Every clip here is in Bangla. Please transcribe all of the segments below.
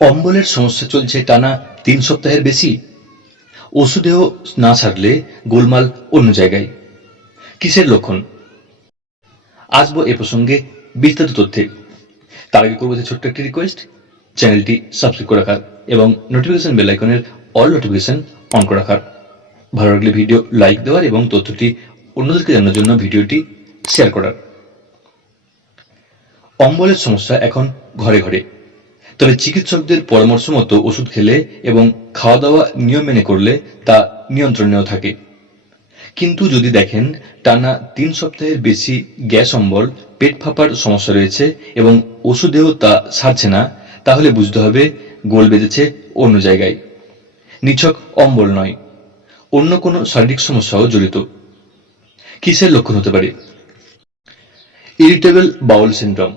অম্বলের সমস্যা চলছে টানা তিন সপ্তাহের বেশি। ওষুধেও না ছাড়লে গোলমাল অন্য জায়গায়। কিসের লক্ষণ? আসব এ প্রসঙ্গে বিস্তারিত তথ্যে। তার আগে করব যে ছোট্ট একটি রিকোয়েস্ট চ্যানেলটি সাবস্ক্রাইব করে রাখার এবং নোটিফিকেশন বেল আইকনের অল নোটিফিকেশন অন করে রাখার। ভালো লাগলে ভিডিও লাইক দেওয়ার এবং তথ্যটি অন্যদেরকে জানানোর জন্য ভিডিওটি শেয়ার করার। অম্বলের সমস্যা এখন ঘরে ঘরে। তবে চিকিৎসকদের পরামর্শ মতো ওষুধ খেলে এবং খাওয়া দাওয়া নিয়ম মেনে করলে তা নিয়ন্ত্রণেও থাকে। কিন্তু যদি দেখেন, টানা তিন সপ্তাহের বেশি গ্যাস অম্বল, পেট ফাঁপার সমস্যা রয়েছে এবং ওষুধেও তা সারছে না, তাহলে বুঝতে হবে গোল বেঁধেছে অন্য জায়গায়। নিছক অম্বল নয়, অন্য কোনো শারীরিক সমস্যাও জড়িত। কিসের লক্ষণ হতে পারে? Irritable bowel syndrome.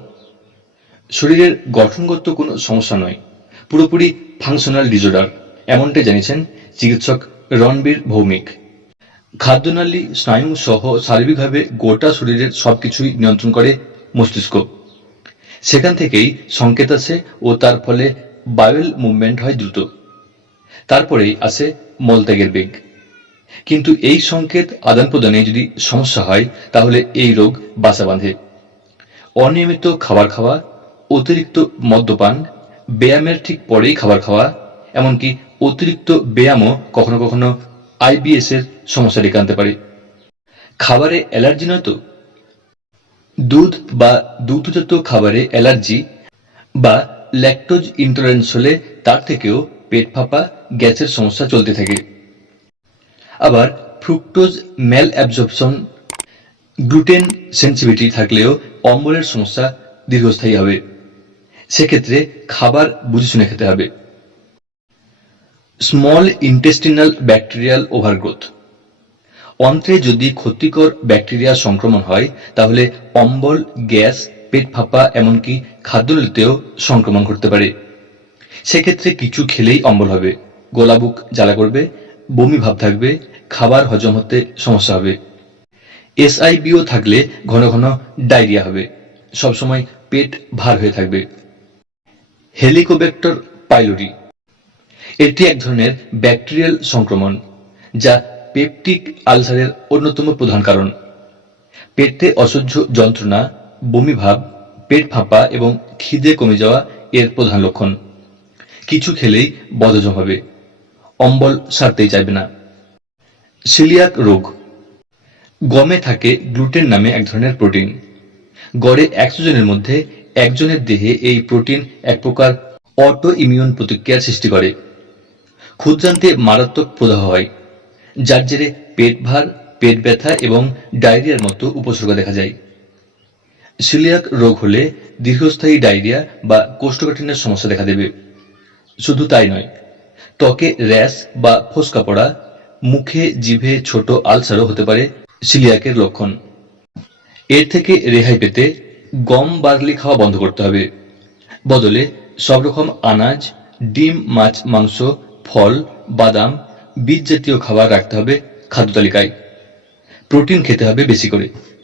শরীরের গঠনগত কোনো সমস্যা নয়। পুরোপুরি ফাংশনাল ডিজর্ডার এমনটাই জানিয়েছেন চিকিৎসক রণবীর ভৌমিক। খাদ্যনালী স্নায়ু সহ শারীরিকভাবে গোটা শরীরের সবকিছুই নিয়ন্ত্রণ করে মস্তিষ্ক। সেখান থেকেই সংকেত আসে ও তার ফলে বায়োল মুভমেন্ট হয় দ্রুত। তারপরেই আসে মলত্যাগের বেগ। কিন্তু এই সংকেত আদান প্রদানে যদি সমস্যা হয়, তাহলে এই রোগ বাসা বাঁধে। অনিয়মিত খাবার খাওয়া অতিরিক্ত মদ্যপান, ব্যায়ামের ঠিক পরেই খাবার খাওয়া, এমনকি অতিরিক্ত ব্যায়ামও কখনো কখনো আইবিএস এর সমস্যা ডেকে আনতে পারে। খাবারে অ্যালার্জি নয় তো? দুধ বা দুগ্ধজাত খাবারে অ্যালার্জি বা ল্যাকটোজ ইন্টলারেন্স হলে তার থেকেও পেট ফাঁপা, গ্যাসের সমস্যা চলতে থাকে। আবার fructose malabsorption gluten sensitivity থাকলেও অম্বলের সমস্যা দীর্ঘস্থায়ী হবে। সেক্ষেত্রে খাবার বুঝে শুনে খেতে হবে। স্মল ইন্টেস্টিনাল ব্যাকটেরিয়াল ওভারগ্রোথ অন্ত্রে যদি ক্ষতিকর ব্যাকটেরিয়া সংক্রমণ হয়, তাহলে অম্বল, গ্যাস, পেট ফাঁপা, এমনকি খাদ্যনালীতেও সংক্রমণ করতে পারে। সেক্ষেত্রে কিছু খেলেই অম্বল হবে। গোলাবুক জ্বালা করবে, বমি ভাব থাকবে, খাবার হজম হতে সমস্যা হবে। এসআইবিও থাকলে ঘন ঘন ডায়রিয়া হবে। সবসময় পেট ভার হয়ে থাকবে। হেলিকোব্যাক্টর পাইলোরি এটি এক ধরনের ব্যাকটেরিয়াল সংক্রমণ, যা পেপটিক আলসারের অন্যতম প্রধান কারণ। পেটে অসহ্য যন্ত্রণা বমি ভাব পেট ফাঁপা এবং খিদে কমে যাওয়া এর প্রধান লক্ষণ। কিছু খেলেই বদজম হবে। অম্বল সারতেই চাইবে না। সিলিয়াক রোগ। গমে থাকে গ্লুটেন নামে এক ধরনের প্রোটিন। গড়ে একশো জনের মধ্যে একজনের দেহে এই প্রোটিন এক প্রকার অটো ইমিউন প্রতিক্রিয়ার সৃষ্টি করে। ক্ষুদ্রান্তে মারাত্মক প্রদাহ হয়, যার জেরে পেট ভার, পেট ব্যথা এবং ডায়রিয়ার মতো উপসর্গ দেখা যায়। সিলিয়াক রোগ হলে দীর্ঘস্থায়ী ডায়রিয়া বা কোষ্ঠকাঠিন্যের সমস্যা দেখা দেবে। শুধু তাই নয়, ত্বকে র্যাশ বা ফোসকা পড়া, মুখে জিভে ছোট আলসারও হতে পারে সিলিয়াকের লক্ষণ। এর থেকে রেহাই পেতে গম বার্লি খাওয়া বন্ধ করতে হবে। বদলে সব রকম আনাজ, ডিম, মাছ, মাংস, ফল, বাদাম, বীজ জাতীয় খাবার রাখতে হবে খাদ্য তালিকায়। প্রোটিন খেতে হবে বেশি করে।